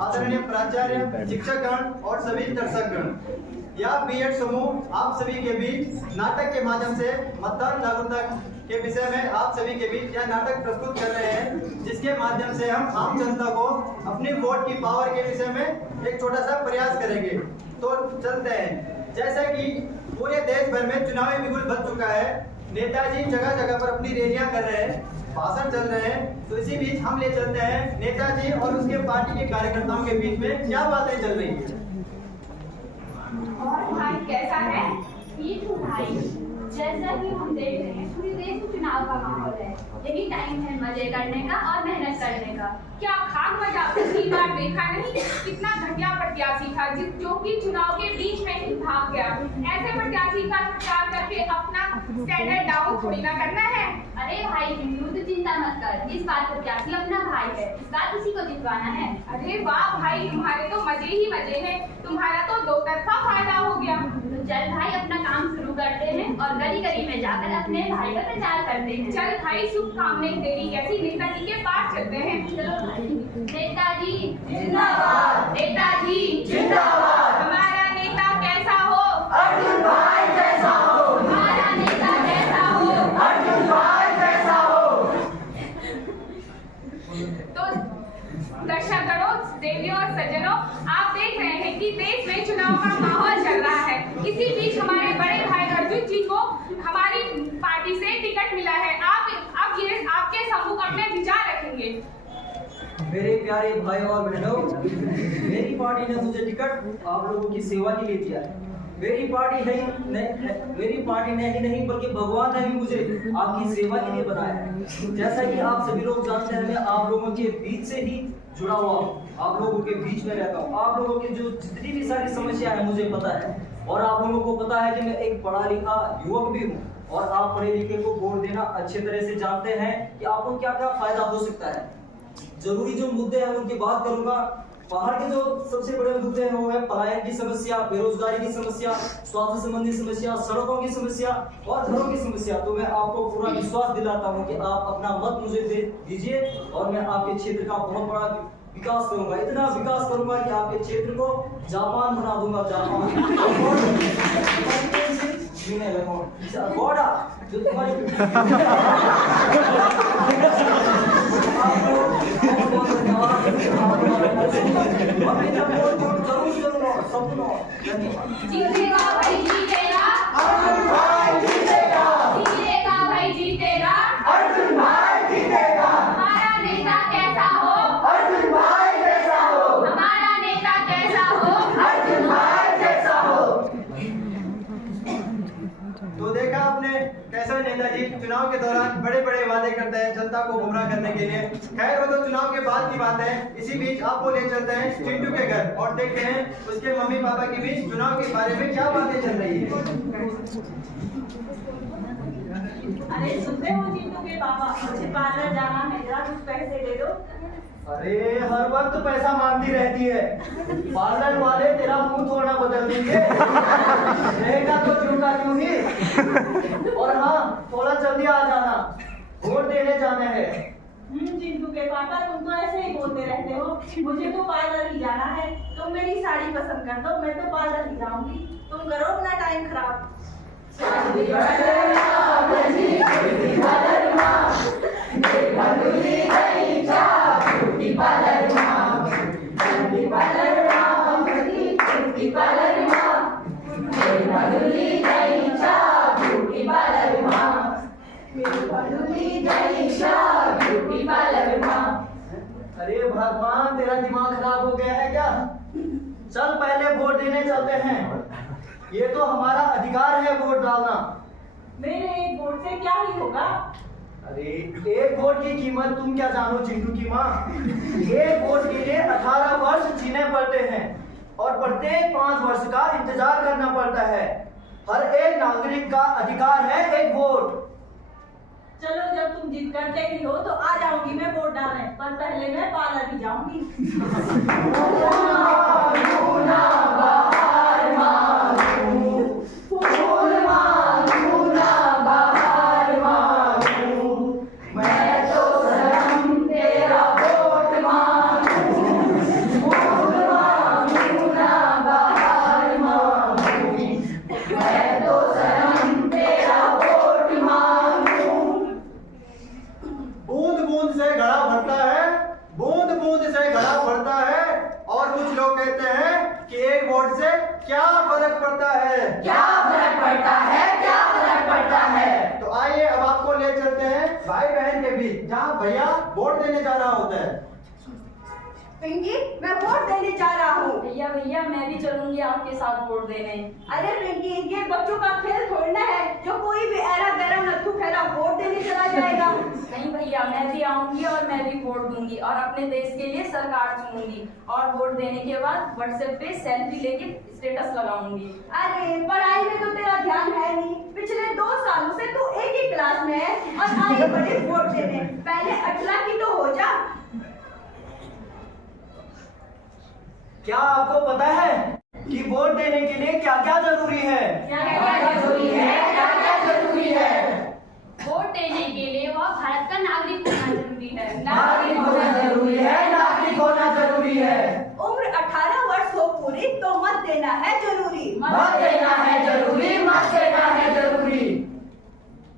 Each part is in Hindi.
आदरणीय प्राचार्य, शिक्षकगण और सभी दर्शकगण, यह बीएड समूह आप सभी के बीच नाटक के माध्यम से मतदान जागरूकता के विषय में आप सभी के बीच यह नाटक प्रस्तुत कर रहे हैं, जिसके माध्यम से हम आम जनता को अपनी वोट की पावर के विषय में एक छोटा सा प्रयास करेंगे। तो चलते हैं। जैसा कि पूरे देश भर में चुनावी बिगुल बज चुका है, नेताजी जगह जगह पर अपनी रैलियां कर रहे हैं, भाषण चल रहे हैं, तो इसी बीच हम ले चलते हैं नेताजी और उसके पार्टी के कार्यकर्ताओं के बीच में क्या बातें चल रही हैं। और भाई कैसा है? ठीक हूँ भाई। जैसा कि हम देख रहे हैं पूरे देश में चुनाव का माहौल है, यही टाइम है मजे करने का और मेहनत करने का। क्या खाक मजा पिछली बार देखा नहीं? कितना घटिया प्रत्याशी था जो कि चुनाव के बीच में ही भाग गया। ऐसे प्रत्याशी का प्रचार करके अपना स्टैंडर्ड डाउन थोड़ी ना करना है। अरे भाई हिंदू तो चिंता मत कर, इस बार प्रत्याशी अपना भाई है, इस बार किसी को जितवाना है। अरे वाह भाई, तुम्हारे तो मजे ही मजे हैं, तुम्हारा तो दो तरफा फायदा हो गया। तो चल भाई अपना काम शुरू करते हैं और गली गली में जाकर अपने भाई का प्रचार करते हैं। चल भाई, शुभकामनाएं तेरी कैसी नेताजी के पास चलते हैं। चलो भाई। नेताजी जिंदाबाद, नेताजी जिंदाबाद। हमारा नेता कैसा हो? अर्जुन भाई जैसा हो, हमारा नेता कैसा हो? अर्जुन भाई जैसा हो। तो दर्शकों, देवियों और सज्जनों, आप देख रहे हैं कि देश में चुनाव का माहौल चल रहा है। इसी बीच हमारे बड़े भाई अर्जुन जी को हमारी पार्टी से टिकट मिला है। आप ये आपके सम्मुख अपने विचार रखेंगे। मेरे प्यारे भाई और बहनों, मेरी पार्टी ने मुझे टिकट आप लोगों की सेवा के लिए दिया है। मेरी पार्टी ने ही नहीं बल्कि भगवान ने भी मुझे आपकी सेवा के लिए बनाया है। जैसा कि आप सभी लोग जानते हैं, मैं आप लोगों के बीच से ही जुड़ा हुआ हूँ, आप लोगों के बीच में रहता हूँ। आप लोगों की जो जितनी भी सारी समस्या है मुझे पता है, और आप लोगों को पता है कि मैं एक पढ़ा लिखा युवक भी हूँ, और आप पढ़े लिखे को वोट देना अच्छे तरह से जानते हैं कि आपको क्या क्या फायदा हो सकता है। जरूरी जो मुद्दे हैं उनकी बात करूंगा। बाहर के जो सबसे बड़े मुद्दे हैं वो है पलायन की समस्या, बेरोजगारी की समस्या, स्वास्थ्य संबंधी समस्या, सड़कों की समस्या और घरों की समस्या। तो मैं आपको पूरा विश्वास दिलाता हूं कि आप अपना मत मुझे दे दीजिए और मैं आपके क्षेत्र का बहुत बड़ा विकास करूंगा। इतना विकास करूंगा कि आपके क्षेत्र को जापान बना दूंगा। जापान जो तुम्हारी जीतेगा भाई जीतेगा, अर्जुन भाई जीतेगा, जीतेगा भाई जीतेगा, अर्जुन भाई जीतेगा। हमारा नेता कैसा हो? अर्जुन भाई जैसा हो, हमारा नेता कैसा हो? अर्जुन भाई जैसा हो। तो देखा आपने कैसा नेताजी चुनाव के दौरान बड़े बड़े वादे करते हैं जनता को गुमराह करने के लिए। खैर वो तो चुनाव के बाद की बात है। इसी बीच आपको ले चलते हैं चिंटू के घर और देखते हैं उसके मम्मी पापा के बीच चुनाव के बारे में क्या बातें चल रही है। अरे सुनते हो चिंटू के पापा, मुझे पार्लर जाना है, जरा कुछ पैसे दे दो। अरे हर वक्त पैसा मांगती रहती है, पार्लर वाले तेरा मुंह थोड़ा बदल देंगे। रहेगा तो झूठा क्यों ही। और हाँ, थोड़ा जल्दी आ जाना, वोट देने जाना है। चिंटू के पापा, तुम तो ऐसे ही बोलते रहते हो। मुझे तो पार्लर ही जाना है, तुम मेरी साड़ी पसंद कर दो, मैं तो पार्लर ही जाऊंगी। तुम करो अपना टाइम खराब। ब्यूटी पार्लर अरे भगवान, तेरा दिमाग खराब हो गया है क्या? चल पहले वोट देने चलते हैं। ये तो हमारा अधिकार है वोट डालना। मेरे एक वोट से क्या ही होगा? अरे एक वोट की कीमत तुम क्या जानो चिंटू की माँ। एक वोट के लिए 18 वर्ष जीने पड़ते हैं और प्रत्येक 5 वर्ष का इंतजार करना पड़ता है। हर एक नागरिक का अधिकार है एक वोट। चलो, जब तुम जिद करते ही हो तो आ जाऊंगी मैं वोट डालने, पर पहले मैं पार्लर भी जाऊंगी। जहाँ भैया वोट देने जा रहा होता है। पिंकी, मैं वोट देने जा रहा हूँ। भैया भैया मैं भी चलूंगी आपके साथ वोट देने। अरे पिंकी, ये बच्चों का खेल थोड़ना है जो कोई भी ऐरा गैरा नत्थु खेला वोट देने चला जाएगा। नहीं भैया, मैं भी आऊंगी और मैं भी वोट दूंगी और अपने देश के लिए सरकार चुनूंगी और वोट देने के बाद व्हाट्सएप पे सेल्फी लेके स्टेटस लगाऊंगी। अरे पढ़ाई में तो तेरा ध्यान है नहीं। पिछले 2 सालों से तू एक ही क्लास में है और आई बड़ी वोट देने। पहले 18 की तो हो जा। क्या आपको पता है कि वोट देने के लिए क्या क्या जरूरी है? वोट देने के लिए वह भारत का नागरिक होना जरूरी है। नागरिक होना जरूरी है। नागरिक होना जरूरी है। उम्र 18 वर्ष हो पूरी तो मत देना है जरूरी। मत देना है जरूरी। मत देना है जरूरी।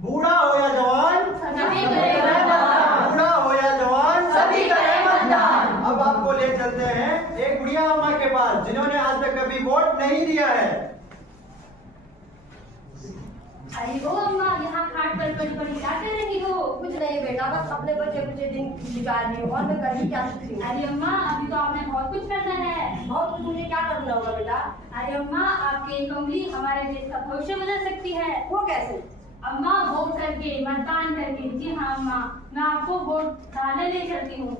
बूढ़ा हो या जवान सभी करें मतदान। बूढ़ा हो या जवान सभी करें मतदान। अब आपको ले चलते हैं एक बुढ़िया अम्मा के पास जिन्होंने आज तक कभी वोट नहीं दिया है। अरे वो अम्मा, यहाँ खाट पर पड़ी पड़ी क्या कर रही हो? कुछ नहीं बेटा, बस अपने बच्चे कुछ दिन बिगाड़ रही हूँ और मैं कर भी क्या सकती हूँ। अरे अम्मा, अभी तो आपने बहुत कुछ करना है। बहुत कुछ मुझे क्या करना होगा बेटा? अरे अम्मा, आपकी एक उंगली हमारे देश का भविष्य बदल सकती है। वो कैसे? अम्मा, वोट करके, मतदान करके। जी हाँ अम्मा, मैं आपको वोट डालने ले चलती हूँ।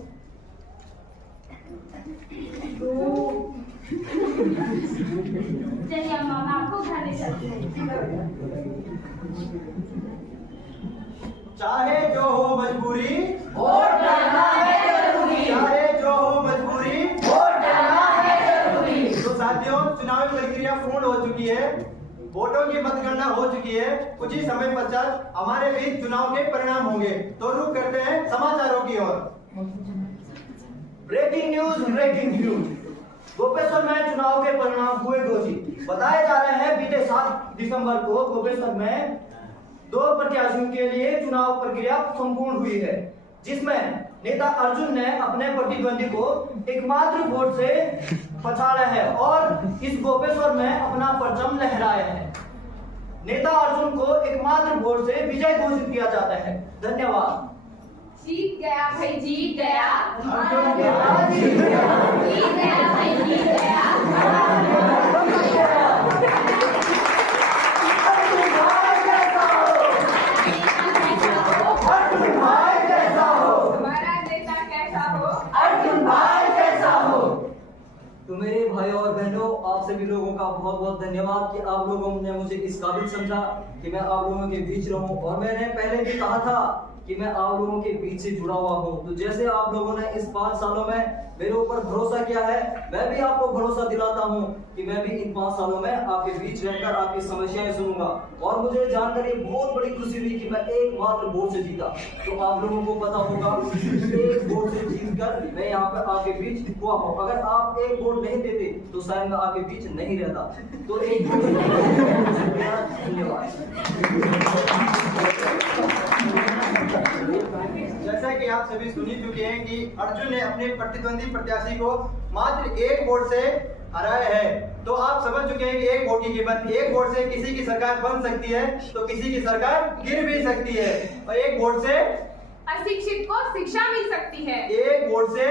चलिए अम्मा, मैं आपको घर ले चलती हूँ। चाहे जो हो मजबूरी वोट डालना है जरूरी। चाहे जो हो मजबूरी वोट डालना है जरूरी। तो साथियों, चुनावी प्रक्रिया पूर्ण हो चुकी है। वोटों की मतगणना हो चुकी है। कुछ ही समय पश्चात हमारे बीच चुनाव के परिणाम होंगे। तो रुक करते हैं समाचारों की ओर। Breaking news. गोपेश्वर में चुनाव के परिणाम हुए घोषित। बताए जा रहे हैं बीते 7 दिसंबर को गोपेश्वर में 2 प्रत्याशियों के लिए चुनाव प्रक्रिया संपूर्ण हुई है, जिसमें नेता अर्जुन ने अपने प्रतिद्वंदी को एकमात्र वोट से पछाड़ा है और इस गोपेश्वर में अपना परचम लहराया है। नेता अर्जुन को एकमात्र वोट से विजय घोषित किया जाता है। धन्यवाद। जीत गया भाई, जीत गया। अर्जुन के बाद जीत गया। जीत गया भाई, जीत गया। हमारा नेता कैसा हो? अर्जुन भाई कैसा हो? तो मेरे भाई और बहनों, आप सभी लोगों का बहुत बहुत धन्यवाद कि आप लोगों ने मुझे इस काबिल समझा कि मैं आप लोगों के बीच रहूं। और मैंने पहले भी कहा था कि मैं आप लोगों के बीच से जुड़ा हुआ हूं। तो जैसे आप लोगों ने इस 5 सालों में मेरे ऊपर भरोसा किया है, मैं भी आपको भरोसा दिलाता हूं कि मैं भी इन 5 सालों में आपके बीच रहकर आपकी समस्याएं सुनूंगा। और मुझे जानकर ये बहुत बड़ी खुशी हुई कि मैं एकमात्र वोट से जीता। तो आप लोगों को पता होगा, एक वोट से जीतकर मैं यहाँ पर आपके बीच हुआ हूँ। अगर आप एक वोट नहीं देते तो शायद मैं आपके बीच नहीं रहता। तो एक वोट धन्यवाद। जैसा कि आप सभी सुन ही चुके हैं कि अर्जुन ने अपने प्रतिद्वंदी प्रत्याशी को मात्र 1 वोट से हराया है। तो आप समझ चुके हैं कि 1 वोट की कीमत, 1 वोट से किसी की सरकार बन सकती है तो किसी की सरकार गिर भी सकती है। और 1 वोट से अशिक्षित को शिक्षा मिल सकती है। एक वोट से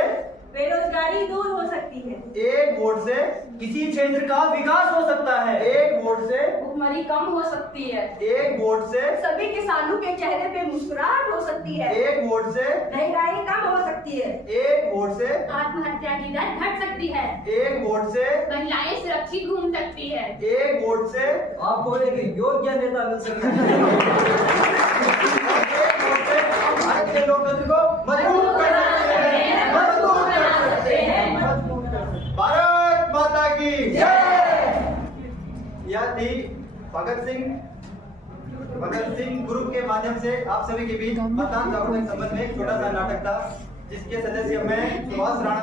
बेरोजगारी दूर हो सकती है। एक वोट से किसी क्षेत्र का विकास हो सकता है। एक वोट से भुखमरी कम हो सकती है। एक वोट से सभी किसानों के चेहरे पे मुस्कुराहट हो सकती है। एक वोट से महंगाई कम हो सकती है। एक वोट से आत्महत्या की दर घट सकती है। एक वोट से महिलाएं सुरक्षित घूम सकती है। एक वोट से आपको एक योग्य नेता मिल सकता है। एक वोट से हम भारत के लोकतंत्र को मजबूत कर सकते हैं। मजबूत कर सकते हैं। भारत माता की जय। यह थी भगत सिंह ग्रुप के माध्यम से आप सभी के बीच मतदान जागरूकता के संबंध में एक छोटा सा नाटक था, जिसके सदस्य मैं सुभाष राणा